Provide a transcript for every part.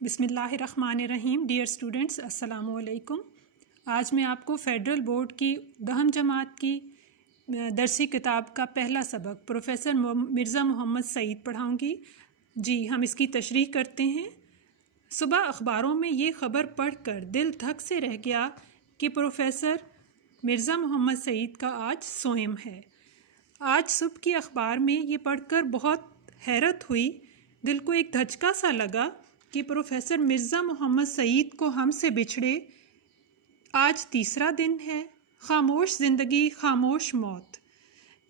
بسم اللہ الرحمن الرحیم. ڈیئر اسٹوڈنٹس، السلام علیکم. آج میں آپ کو فیڈرل بورڈ کی 10ویں جماعت کی درسی کتاب کا پہلا سبق پروفیسر مرزا محمد سعید پڑھاؤں گی. جی، ہم اس کی تشریح کرتے ہیں. صبح اخباروں میں یہ خبر پڑھ کر دل دھک سے رہ گیا کہ پروفیسر مرزا محمد سعید کا آج سوئم ہے. آج صبح کی اخبار میں یہ پڑھ کر بہت حیرت ہوئی. دل کو ایک دھچکا سا لگا کہ پروفیسر مرزا محمد سعید کو ہم سے بچھڑے آج تیسرا دن ہے. خاموش زندگی، خاموش موت.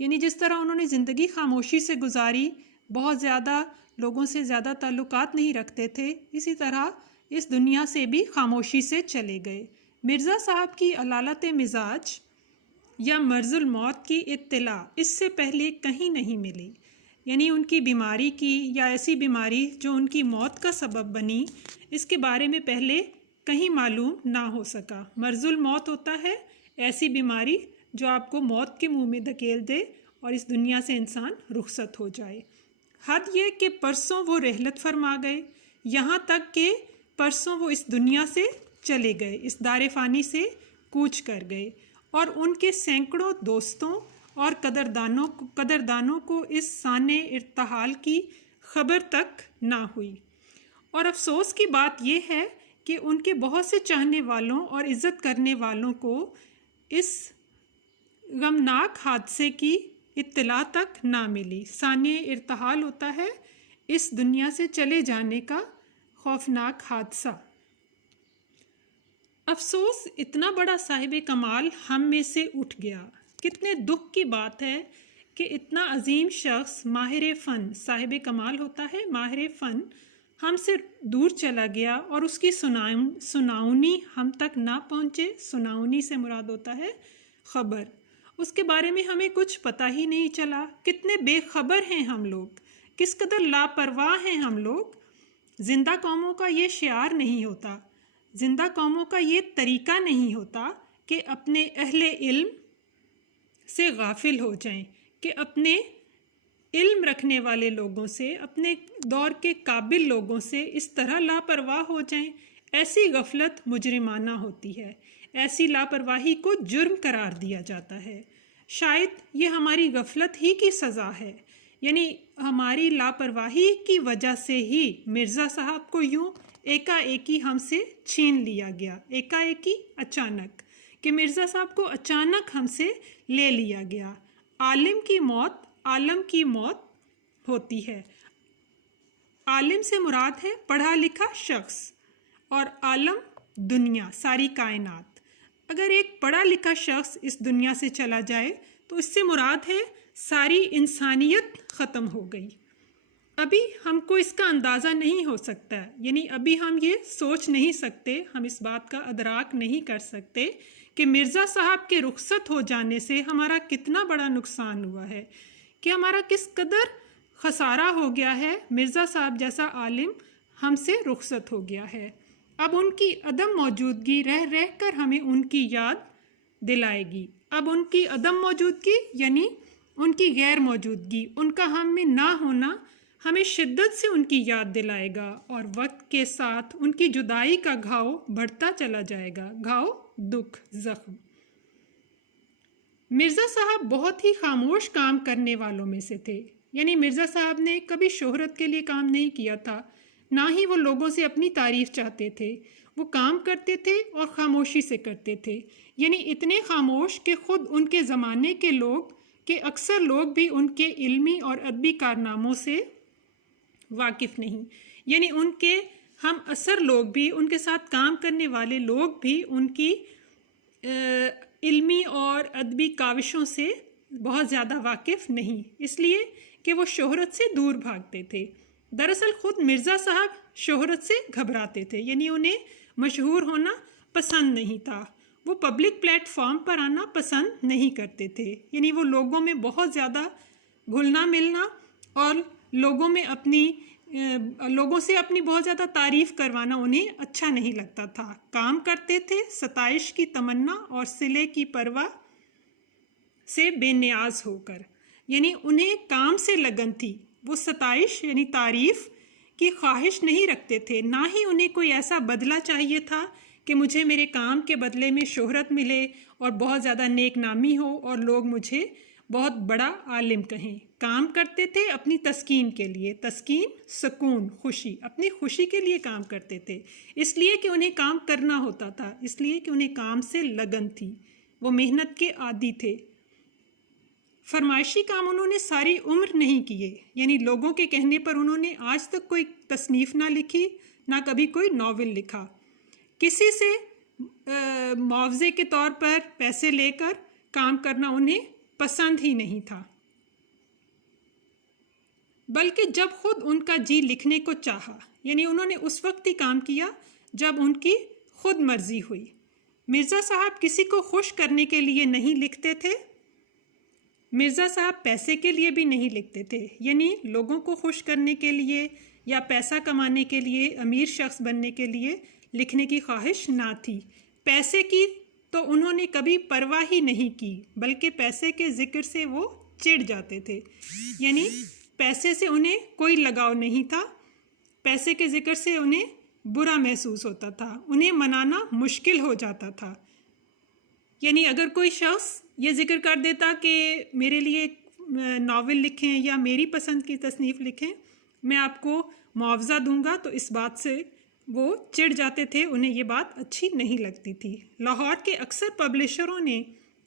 یعنی جس طرح انہوں نے زندگی خاموشی سے گزاری، بہت زیادہ لوگوں سے زیادہ تعلقات نہیں رکھتے تھے، اسی طرح اس دنیا سے بھی خاموشی سے چلے گئے. مرزا صاحب کی علالت مزاج یا مرض الموت کی اطلاع اس سے پہلے کہیں نہیں ملی. یعنی ان کی بیماری کی یا ایسی بیماری جو ان کی موت کا سبب بنی، اس کے بارے میں پہلے کہیں معلوم نہ ہو سکا. مرض الموت ہوتا ہے ایسی بیماری جو آپ کو موت کے منہ میں دھکیل دے اور اس دنیا سے انسان رخصت ہو جائے. حد یہ کہ پرسوں وہ رحلت فرما گئے، یہاں تک کہ پرسوں وہ اس دنیا سے چلے گئے، اس دار فانی سے کوچ کر گئے، اور ان کے سینکڑوں دوستوں اور قدردانوں کو اس سانع ارتحال کی خبر تک نہ ہوئی. اور افسوس کی بات یہ ہے کہ ان کے بہت سے چاہنے والوں اور عزت کرنے والوں کو اس غمناک حادثے کی اطلاع تک نہ ملی. سانع ارتحال ہوتا ہے اس دنیا سے چلے جانے کا خوفناک حادثہ. افسوس، اتنا بڑا صاحب کمال ہم میں سے اٹھ گیا. کتنے دکھ کی بات ہے کہ اتنا عظیم شخص، ماہر فن، صاحب کمال ہوتا ہے ماہر فن، ہم سے دور چلا گیا اور اس کی سناؤنی ہم تک نہ پہنچے. سناؤنی سے مراد ہوتا ہے خبر. اس کے بارے میں ہمیں کچھ پتہ ہی نہیں چلا. کتنے بے خبر ہیں ہم لوگ، کس قدر لاپرواہ ہیں ہم لوگ. زندہ قوموں کا یہ شعار نہیں ہوتا، زندہ قوموں کا یہ طریقہ نہیں ہوتا کہ اپنے اہل علم سے غافل ہو جائیں، کہ اپنے علم رکھنے والے لوگوں سے، اپنے دور کے قابل لوگوں سے اس طرح لاپرواہ ہو جائیں. ایسی غفلت مجرمانہ ہوتی ہے، ایسی لاپرواہی کو جرم قرار دیا جاتا ہے. شاید یہ ہماری غفلت ہی کی سزا ہے. یعنی ہماری لاپرواہی کی وجہ سے ہی مرزا صاحب کو یوں ایکا ایکی ہم سے چھین لیا گیا. ایکا ایکی، اچانک، کہ مرزا صاحب کو اچانک ہم سے لے لیا گیا. عالم کی موت عالم کی موت ہوتی ہے. عالم سے مراد ہے پڑھا لکھا شخص، اور عالم دنیا، ساری کائنات. اگر ایک پڑھا لکھا شخص اس دنیا سے چلا جائے تو اس سے مراد ہے ساری انسانیت ختم ہو گئی. ابھی ہم کو اس کا اندازہ نہیں ہو سکتا ہے. یعنی ابھی ہم یہ سوچ نہیں سکتے، ہم اس بات کا ادراک نہیں کر سکتے کہ مرزا صاحب کے رخصت ہو جانے سے ہمارا کتنا بڑا نقصان ہوا ہے، کہ ہمارا کس قدر خسارہ ہو گیا ہے. مرزا صاحب جیسا عالم ہم سے رخصت ہو گیا ہے. اب ان کی عدم موجودگی رہ رہ کر ہمیں ان کی یاد دلائے گی. اب ان کی عدم موجودگی یعنی ان کی غیر موجودگی، ان کا ہم میں نہ ہونا ہمیں شدت سے ان کی یاد دلائے گا، اور وقت کے ساتھ ان کی جدائی کا گھاؤ بڑھتا چلا جائے گا. گھاؤ، دکھ، زخم. مرزا صاحب بہت ہی خاموش کام کرنے والوں میں سے تھے. یعنی مرزا صاحب نے کبھی شہرت کے لیے کام نہیں کیا تھا، نہ ہی وہ لوگوں سے اپنی تعریف چاہتے تھے. وہ کام کرتے تھے اور خاموشی سے کرتے تھے. یعنی اتنے خاموش کہ خود ان کے زمانے کے لوگ، کہ اکثر لوگ بھی ان کے علمی اور ادبی کارناموں سے واقف نہیں. یعنی ان کے ہم اثر لوگ بھی، ان کے ساتھ کام کرنے والے لوگ بھی ان کی علمی اور ادبی کاوشوں سے بہت زیادہ واقف نہیں، اس لیے کہ وہ شہرت سے دور بھاگتے تھے. دراصل خود مرزا صاحب شہرت سے گھبراتے تھے. یعنی انہیں مشہور ہونا پسند نہیں تھا، وہ پبلک پلیٹ فارم پر آنا پسند نہیں کرتے تھے. یعنی وہ لوگوں میں بہت زیادہ گھلنا ملنا اور لوگوں سے اپنی بہت زیادہ تعریف کروانا انہیں اچھا نہیں لگتا تھا. کام کرتے تھے ستائش کی تمنا اور صلے کی پرواہ سے بے نیاز ہو کر. یعنی انہیں کام سے لگن تھی. وہ ستائش یعنی تعریف کی خواہش نہیں رکھتے تھے، نہ ہی انہیں کوئی ایسا بدلہ چاہیے تھا کہ مجھے میرے کام کے بدلے میں شہرت ملے اور بہت زیادہ نیک نامی ہو اور لوگ مجھے بہت بڑا عالم کہیں۔ کام کرتے تھے اپنی تسکین کے لیے، تسکین سکون، خوشی، اپنی خوشی کے لیے کام کرتے تھے، اس لیے کہ انہیں کام کرنا ہوتا تھا، اس لیے کہ انہیں کام سے لگن تھی، وہ محنت کے عادی تھے۔ فرمائشی کام انہوں نے ساری عمر نہیں کیے، یعنی لوگوں کے کہنے پر انہوں نے آج تک کوئی تصنیف نہ لکھی، نہ کبھی کوئی ناول لکھا۔ کسی سے معاوضے کے طور پر پیسے لے کر کام کرنا انہیں پسند ہی نہیں تھا، بلکہ جب خود ان کا جی لکھنے کو چاہا، یعنی انہوں نے اس وقت ہی کام کیا جب ان کی خود مرضی ہوئی۔ مرزا صاحب کسی کو خوش کرنے کے لیے نہیں لکھتے تھے، مرزا صاحب پیسے کے لیے بھی نہیں لکھتے تھے، یعنی لوگوں کو خوش کرنے کے لیے یا پیسہ کمانے کے لیے، امیر شخص بننے کے لیے لکھنے کی خواہش نہ تھی۔ پیسے کی تو انہوں نے کبھی پرواہ ہی نہیں کی، بلکہ پیسے کے ذکر سے وہ چڑ جاتے تھے، یعنی پیسے سے انہیں کوئی لگاؤ نہیں تھا، پیسے کے ذکر سے انہیں برا محسوس ہوتا تھا، انہیں منانا مشکل ہو جاتا تھا۔ یعنی اگر کوئی شخص یہ ذکر کر دیتا کہ میرے لیے ناول لکھیں یا میری پسند کی تصنیف لکھیں، میں آپ کو معاوضہ دوں گا، تو اس بات سے وہ چڑ جاتے تھے، انہیں یہ بات اچھی نہیں لگتی تھی۔ لاہور کے اکثر پبلشروں نے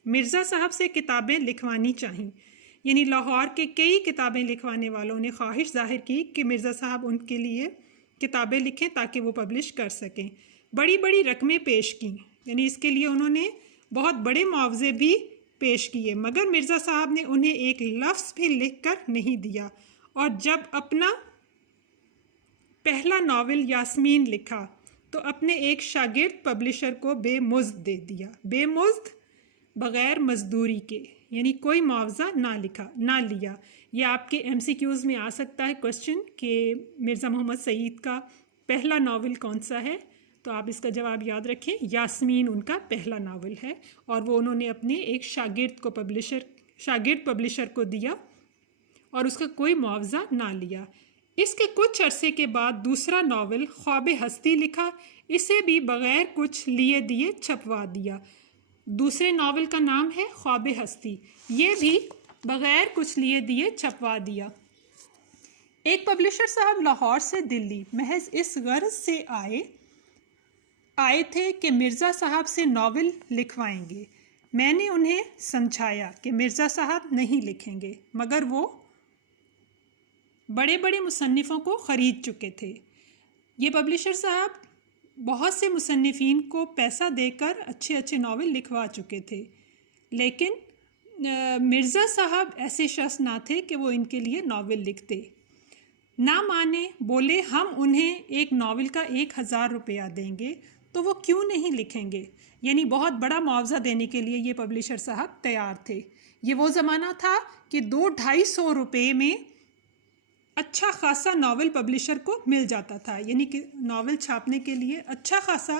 مرزا صاحب سے کتابیں لکھوانی چاہیں، یعنی لاہور کے کئی کتابیں لکھوانے والوں نے خواہش ظاہر کی کہ مرزا صاحب ان کے لیے کتابیں لکھیں تاکہ وہ پبلش کر سکیں۔ بڑی بڑی رقمیں پیش کیں، یعنی اس کے لیے انہوں نے بہت بڑے معاوضے بھی پیش کیے، مگر مرزا صاحب نے انہیں ایک لفظ بھی لکھ کر نہیں دیا، اور جب اپنا پہلا ناول یاسمین لکھا تو اپنے ایک شاگرد پبلشر کو بے مزد دے دیا، بے مزد بغیر مزدوری کے، یعنی کوئی معاوضہ نہ لیا۔ یہ آپ کے ایم سی کیوز میں آ سکتا ہے کوشچن کہ مرزا محمد سعید کا پہلا ناول کون سا ہے، تو آپ اس کا جواب یاد رکھیں، یاسمین ان کا پہلا ناول ہے، اور وہ انہوں نے اپنے ایک شاگرد پبلشر کو دیا اور اس کا کوئی معاوضہ نہ لیا۔ اس کے کچھ عرصے کے بعد دوسرا ناول خواب ہستی لکھا، اسے بھی بغیر کچھ لیے دیے چھپوا دیا۔ دوسرے ناول کا نام ہے خواب ہستی، یہ بھی بغیر کچھ لیے دیے چھپوا دیا۔ ایک پبلشر صاحب لاہور سے دلی محض اس غرض سے آئے تھے کہ مرزا صاحب سے ناول لکھوائیں گے۔ میں نے انہیں سمجھایا کہ مرزا صاحب نہیں لکھیں گے، مگر وہ بڑے بڑے مصنفوں کو خرید چکے تھے۔ یہ پبلشر صاحب بہت سے مصنفین کو پیسہ دے کر اچھے اچھے ناول لکھوا چکے تھے، لیکن مرزا صاحب ایسے شخص نہ تھے کہ وہ ان کے لیے ناول لکھتے۔ نہ مانے، بولے ہم انہیں ایک ناول کا 1000 روپیہ دیں گے تو وہ کیوں نہیں لکھیں گے، یعنی بہت بڑا معاوضہ دینے کے لیے یہ پبلشر صاحب تیار تھے۔ یہ وہ زمانہ تھا کہ 200-250 روپے میں اچھا خاصا ناول پبلشر کو مل جاتا تھا، یعنی کہ ناول چھاپنے کے لیے اچھا خاصا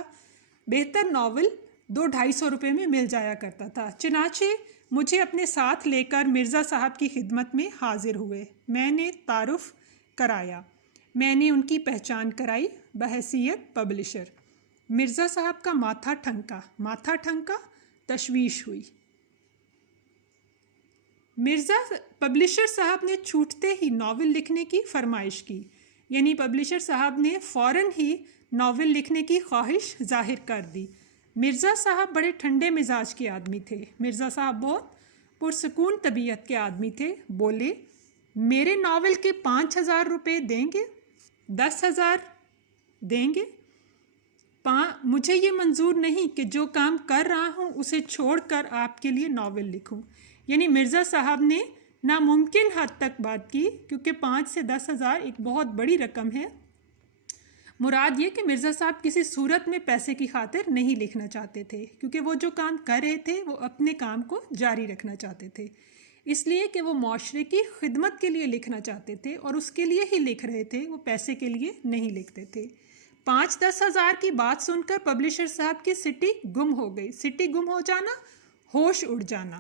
بہتر ناول 200-250 روپے میں مل جایا کرتا تھا۔ چنانچہ مجھے اپنے ساتھ لے کر مرزا صاحب کی خدمت میں حاضر ہوئے، میں نے تعارف کرایا، میں نے ان کی پہچان کرائی بحیثیت پبلشر۔ مرزا صاحب کا ماتھا ٹھنکا، تشویش ہوئی۔ پبلشر صاحب نے چھوٹتے ہی ناول لکھنے کی فرمائش کی، یعنی پبلشر صاحب نے فوراً ہی ناول لکھنے کی خواہش ظاہر کر دی۔ مرزا صاحب بڑے ٹھنڈے مزاج کے آدمی تھے، مرزا صاحب بہت پرسکون طبیعت کے آدمی تھے۔ بولے میرے ناول کے 5000 روپے دیں گے، 10,000 دیں گے؟ مجھے یہ منظور نہیں کہ جو کام کر رہا ہوں اسے چھوڑ کر آپ کے لیے ناول لکھوں۔ یعنی مرزا صاحب نے ناممکن حد تک بات کی، کیونکہ 5 سے 10,000 ایک بہت بڑی رقم ہے۔ مراد یہ کہ مرزا صاحب کسی صورت میں پیسے کی خاطر نہیں لکھنا چاہتے تھے، کیونکہ وہ جو کام کر رہے تھے وہ اپنے کام کو جاری رکھنا چاہتے تھے، اس لیے کہ وہ معاشرے کی خدمت کے لیے لکھنا چاہتے تھے اور اس کے لیے ہی لکھ رہے تھے، وہ پیسے کے لیے نہیں لکھتے تھے۔ 5-10 ہزار کی بات سن کر پبلشر صاحب کی سٹی گم ہو گئی۔ سٹی گم ہو جانا، ہوش اڑ جانا،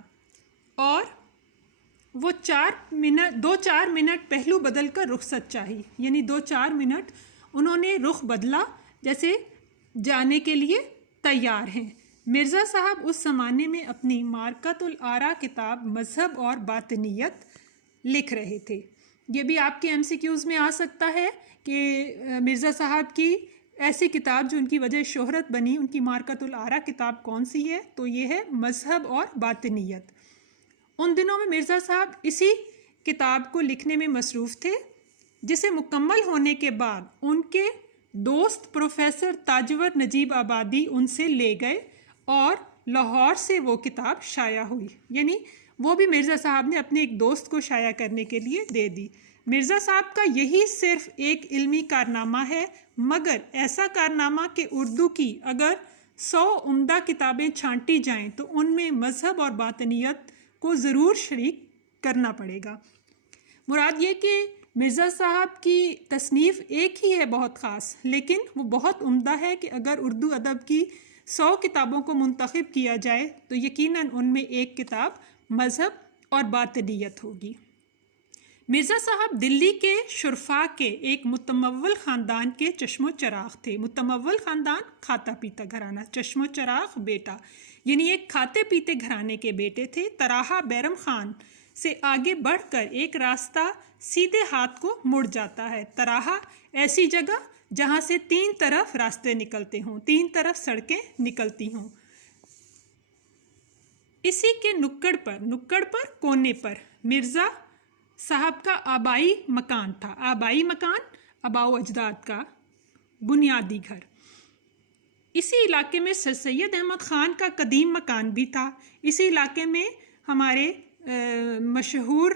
اور وہ 2-4 منٹ پہلو بدل کر رخصت چاہی، یعنی 2-4 منٹ انہوں نے رخ بدلا، جیسے جانے کے لیے تیار ہیں۔ مرزا صاحب اس زمانے میں اپنی مارکۃ الآراء کتاب مذہب اور باطنیت لکھ رہے تھے۔ یہ بھی آپ کے MCQs میں آ سکتا ہے کہ مرزا صاحب کی ایسی کتاب جو ان کی وجہ شہرت بنی، ان کی مارکۃ الآراء کتاب کون سی ہے؟ تو یہ ہے مذہب اور باطنیت۔ ان دنوں میں مرزا صاحب اسی کتاب کو لکھنے میں مصروف تھے، جسے مکمل ہونے کے بعد ان کے دوست پروفیسر تاجور نجیب آبادی ان سے لے گئے اور لاہور سے وہ کتاب شائع ہوئی، یعنی وہ بھی مرزا صاحب نے اپنے ایک دوست کو شائع کرنے کے لیے دے دی۔ مرزا صاحب کا یہی صرف ایک علمی کارنامہ ہے، مگر ایسا کارنامہ کہ اردو کی اگر 100 عمدہ کتابیں چھانٹی جائیں تو ان میں مذہب اور باطنیت کو ضرور شریک کرنا پڑے گا۔ مراد یہ کہ مرزا صاحب کی تصنیف ایک ہی ہے بہت خاص، لیکن وہ بہت عمدہ ہے کہ اگر اردو ادب کی 100 کتابوں کو منتخب کیا جائے تو یقیناً ان میں ایک کتاب مذہب اور باطنیت ہوگی۔ مرزا صاحب دلی کے شرفاء کے ایک متمول خاندان کے چشم و چراغ تھے۔ متمول خاندان، کھاتا پیتا گھرانہ، چشم و چراغ بیٹا، یعنی ایک کھاتے پیتے گھرانے کے بیٹے تھے۔ طرحہ بیرم خان سے آگے بڑھ کر ایک راستہ سیدھے ہاتھ کو مڑ جاتا ہے۔ طرحہ ایسی جگہ جہاں سے 3 طرف راستے نکلتے ہوں، 3 طرف سڑکیں نکلتی ہوں۔ اسی کے نکڑ پر کونے پر مرزا صاحب کا آبائی مکان تھا۔ آبائی مکان، آباء و اجداد کا بنیادی گھر۔ اسی علاقے میں سر سید احمد خان کا قدیم مکان بھی تھا۔ اسی علاقے میں ہمارے مشہور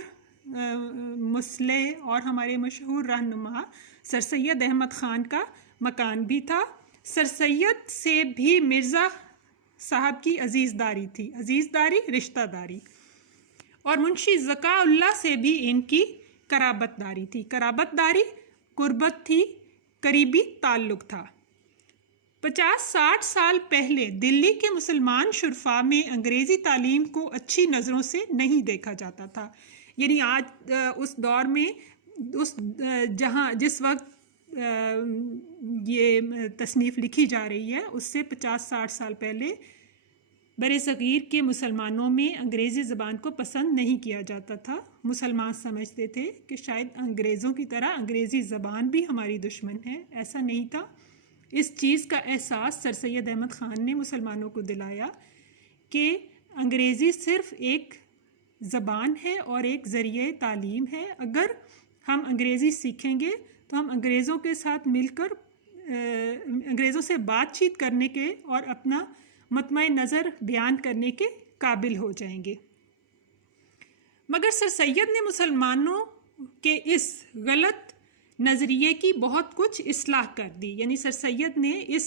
مصلح اور ہمارے مشہور رہنما سر سید احمد خان کا مکان بھی تھا۔ سر سید سے بھی مرزا صاحب کی عزیز داری تھی، عزیز داری رشتہ داری، اور منشی ذکا اللہ سے بھی ان کی قرابت داری تھی۔ قرابت داری قربت تھی، قریبی تعلق تھا۔ 50-60 سال پہلے دلی کے مسلمان شرفاء میں انگریزی تعلیم کو اچھی نظروں سے نہیں دیکھا جاتا تھا، یعنی آج اس دور میں جس وقت یہ تصنیف لکھی جا رہی ہے اس سے 50-60 سال پہلے بر صغیر کے مسلمانوں میں انگریزی زبان کو پسند نہیں کیا جاتا تھا۔ مسلمان سمجھتے تھے کہ شاید انگریزوں کی طرح انگریزی زبان بھی ہماری دشمن ہے، ایسا نہیں تھا۔ اس چیز کا احساس سر سید احمد خان نے مسلمانوں کو دلایا کہ انگریزی صرف ایک زبان ہے اور ایک ذریعہ تعلیم ہے۔ اگر ہم انگریزی سیکھیں گے تو ہم انگریزوں کے ساتھ مل کر انگریزوں سے بات چیت کرنے کے اور اپنا مطمع نظر بیان کرنے کے قابل ہو جائیں گے۔ مگر سر سید نے مسلمانوں کے اس غلط نظریے کی بہت کچھ اصلاح کر دی، یعنی سر سید نے اس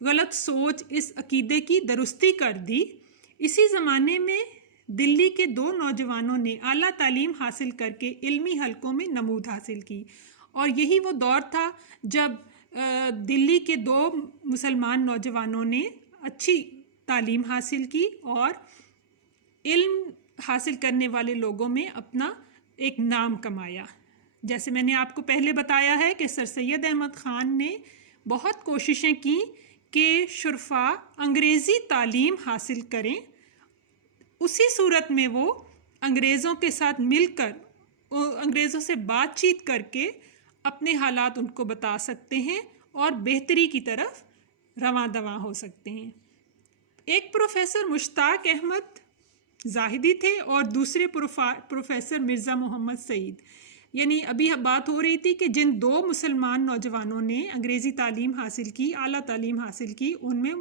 غلط سوچ، اس عقیدے کی درستی کر دی۔ اسی زمانے میں دلی کے 2 نوجوانوں نے اعلیٰ تعلیم حاصل کر کے علمی حلقوں میں نمود حاصل کی، اور یہی وہ دور تھا جب دلی کے 2 مسلمان نوجوانوں نے اچھی تعلیم حاصل کی اور علم حاصل کرنے والے لوگوں میں اپنا ایک نام کمایا۔ جیسے میں نے آپ کو پہلے بتایا ہے کہ سر سید احمد خان نے بہت کوششیں کی کہ شرفاء انگریزی تعلیم حاصل کریں، اسی صورت میں وہ انگریزوں کے ساتھ مل کر انگریزوں سے بات چیت کر کے اپنے حالات ان کو بتا سکتے ہیں اور بہتری کی طرف رواں دواں ہو سکتے ہیں۔ ایک پروفیسر مشتاق احمد زاہدی تھے اور دوسرے پروفیسر مرزا محمد سعید، یعنی ابھی بات ہو رہی تھی کہ جن 2 مسلمان نوجوانوں نے انگریزی تعلیم حاصل کی، اعلیٰ تعلیم حاصل کی، ان میں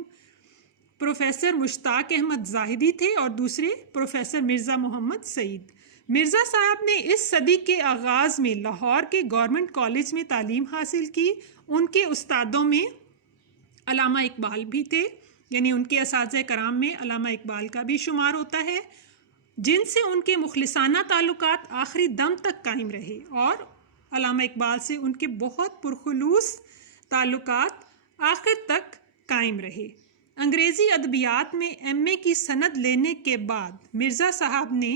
پروفیسر مشتاق احمد زاہدی تھے اور دوسرے پروفیسر مرزا محمد سعید۔ مرزا صاحب نے اس صدی کے آغاز میں لاہور کے گورنمنٹ کالج میں تعلیم حاصل کی۔ ان کے استادوں میں علامہ اقبال بھی تھے، یعنی ان کے اساتذہ کرام میں علامہ اقبال کا بھی شمار ہوتا ہے، جن سے ان کے مخلصانہ تعلقات آخری دم تک قائم رہے، اور علامہ اقبال سے ان کے بہت پرخلوص تعلقات آخر تک قائم رہے۔ انگریزی ادبیات میں MA کی سند لینے کے بعد مرزا صاحب نے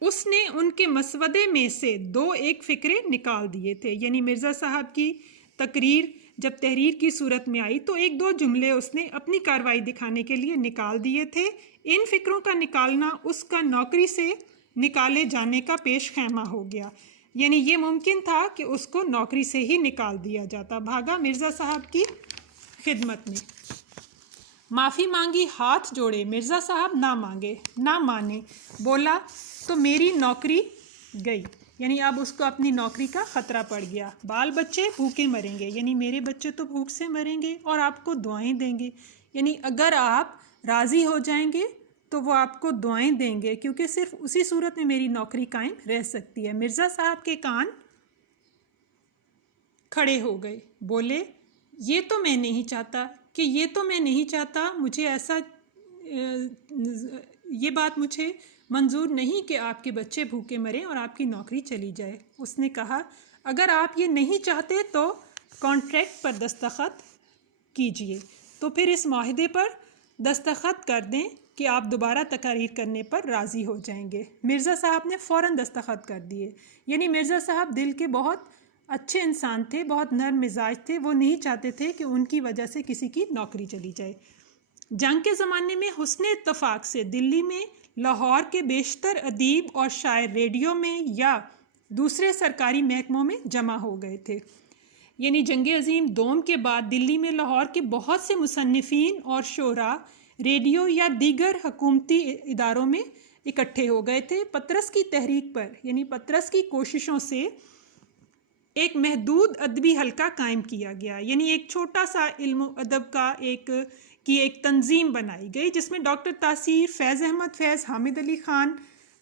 اس نے ان کے مسودے میں سے 2 ایک فقرے نکال دیے تھے. یعنی مرزا صاحب کی تقریر جب تحریر کی صورت میں آئی تو 1-2 جملے اس نے اپنی کارروائی دکھانے کے لیے نکال دیے تھے. ان فقروں کا نکالنا اس کا نوکری سے نکالے جانے کا پیش خیمہ ہو گیا. یعنی یہ ممکن تھا کہ اس کو نوکری سے ہی نکال دیا جاتا. بھاگا مرزا صاحب کی خدمت میں. معافی مانگی، ہاتھ جوڑے. مرزا صاحب نہ مانے. بولا تو میری نوکری گئی. یعنی اب اس کو اپنی نوکری کا خطرہ پڑ گیا. بال بچے بھوکے مریں گے. یعنی میرے بچے تو بھوک سے مریں گے اور آپ کو دعائیں دیں گے. یعنی اگر آپ راضی ہو جائیں گے تو وہ آپ کو دعائیں دیں گے، کیونکہ صرف اسی صورت میں میری نوکری قائم رہ سکتی ہے. مرزا صاحب کے کان کھڑے ہو گئے. بولے یہ تو میں نہیں چاہتا مجھے ایسا یہ بات مجھے منظور نہیں کہ آپ کے بچے بھوکے مریں اور آپ کی نوکری چلی جائے. اس نے کہا اگر آپ یہ نہیں چاہتے تو کانٹریکٹ پر دستخط کیجئے. تو پھر اس معاہدے پر دستخط کر دیں کہ آپ دوبارہ تقریر کرنے پر راضی ہو جائیں گے. مرزا صاحب نے فوراً دستخط کر دیے. یعنی مرزا صاحب دل کے بہت اچھے انسان تھے، بہت نرم مزاج تھے. وہ نہیں چاہتے تھے کہ ان کی وجہ سے کسی کی نوکری چلی جائے. جنگ کے زمانے میں حسن اتفاق سے دلی میں لاہور کے بیشتر ادیب اور شاعر ریڈیو میں یا دوسرے سرکاری محکموں میں جمع ہو گئے تھے. یعنی جنگ عظیم دوم کے بعد دلی میں لاہور کے بہت سے مصنفین اور شعراء ریڈیو یا دیگر حکومتی اداروں میں اکٹھے ہو گئے تھے. پطرس کی تحریک پر یعنی پطرس کی کوششوں سے ایک محدود ادبی حلقہ قائم کیا گیا. یعنی ایک چھوٹا سا علم و ادب کا ایک تنظیم بنائی گئی جس میں ڈاکٹر تاثیر، فیض احمد فیض، حامد علی خان،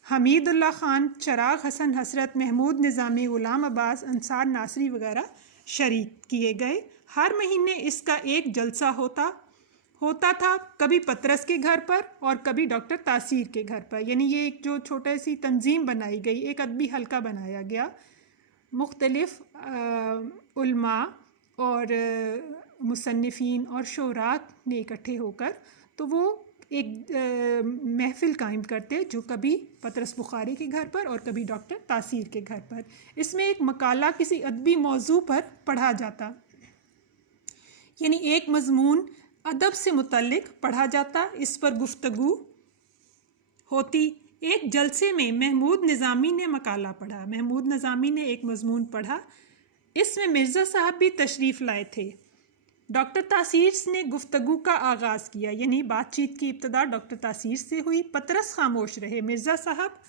حمید اللہ خان، چراغ حسن حسرت، محمود نظامی، غلام عباس، انصار ناصری وغیرہ شریک کیے گئے. ہر مہینے اس کا ایک جلسہ ہوتا تھا، کبھی پطرس کے گھر پر اور کبھی ڈاکٹر تاثیر کے گھر پر. یعنی یہ ایک جو چھوٹی سی تنظیم بنائی گئی، ایک ادبی حلقہ بنایا گیا. مختلف علماء اور مصنفین اور شعراء نے اکٹھے ہو کر تو وہ ایک محفل قائم کرتے جو کبھی پطرس بخاری کے گھر پر اور کبھی ڈاکٹر تاثیر کے گھر پر. اس میں ایک مقالہ کسی ادبی موضوع پر پڑھا جاتا. یعنی ایک مضمون ادب سے متعلق پڑھا جاتا، اس پر گفتگو ہوتی. ایک جلسے میں محمود نظامی نے مقالہ پڑھا، محمود نظامی نے ایک مضمون پڑھا. اس میں مرزا صاحب بھی تشریف لائے تھے. ڈاکٹر تاثیر نے گفتگو کا آغاز کیا. یعنی بات چیت کی ابتدا ڈاکٹر تاثیر سے ہوئی. پطرس خاموش رہے. مرزا صاحب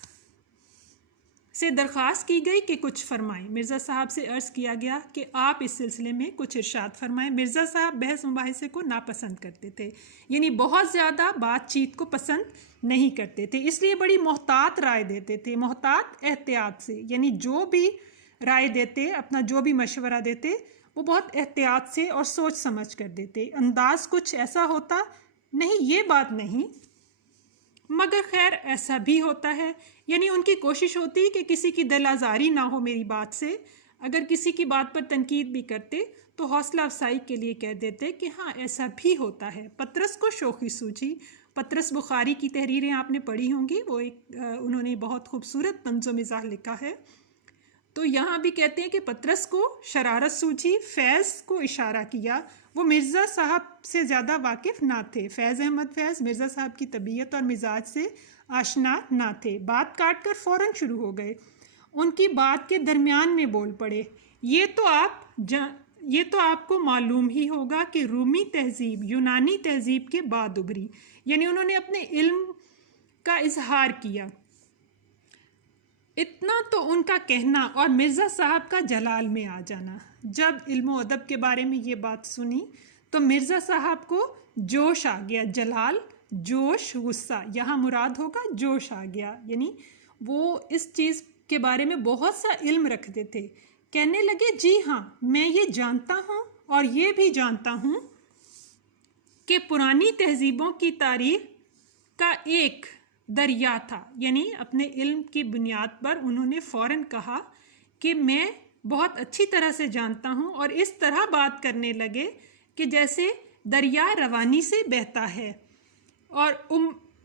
سے درخواست کی گئی کہ کچھ فرمائیں. مرزا صاحب سے عرض کیا گیا کہ آپ اس سلسلے میں کچھ ارشاد فرمائیں. مرزا صاحب بحث مباحثے کو ناپسند کرتے تھے. یعنی بہت زیادہ بات چیت کو پسند نہیں کرتے تھے، اس لیے بڑی محتاط رائے دیتے تھے. محتاط احتیاط سے، یعنی جو بھی رائے دیتے، اپنا جو بھی مشورہ دیتے وہ بہت احتیاط سے اور سوچ سمجھ کر دیتے. انداز کچھ ایسا ہوتا، نہیں یہ بات نہیں مگر خیر ایسا بھی ہوتا ہے. یعنی ان کی کوشش ہوتی کہ کسی کی دل آزاری نہ ہو میری بات سے. اگر کسی کی بات پر تنقید بھی کرتے تو حوصلہ افزائی کے لیے کہہ دیتے کہ ہاں ایسا بھی ہوتا ہے. پطرس کو شوخی سوجھی. پطرس بخاری کی تحریریں آپ نے پڑھی ہوں گی، وہ انہوں نے بہت خوبصورت طنز و مزاح لکھا ہے. تو یہاں بھی کہتے ہیں کہ پطرس کو شرارت سوجھی، فیض کو اشارہ کیا. وہ مرزا صاحب سے زیادہ واقف نہ تھے. فیض احمد فیض مرزا صاحب کی طبیعت اور مزاج سے آشنا نہ تھے. بات کاٹ کر فوراً شروع ہو گئے. ان کی بات کے درمیان میں بول پڑے، یہ تو آپ کو معلوم ہی ہوگا کہ رومی تہذیب یونانی تہذیب کے بعد ابھری. یعنی انہوں نے اپنے علم کا اظہار کیا. اتنا تو ان کا کہنا اور مرزا صاحب کا جلال میں آ جانا. جب علم و ادب کے بارے میں یہ بات سنی تو مرزا صاحب کو جوش آ گیا. جلال، جوش، غصہ، یہاں مراد ہوگا جوش آ گیا. یعنی وہ اس چیز کے بارے میں بہت سا علم رکھتے تھے. کہنے لگے جی ہاں میں یہ جانتا ہوں اور یہ بھی جانتا ہوں کہ پرانی تہذیبوں کی تاریخ کا ایک دریا تھا. یعنی اپنے علم کی بنیاد پر انہوں نے فوراً کہا کہ میں بہت اچھی طرح سے جانتا ہوں، اور اس طرح بات کرنے لگے کہ جیسے دریا روانی سے بہتا ہے. اور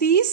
30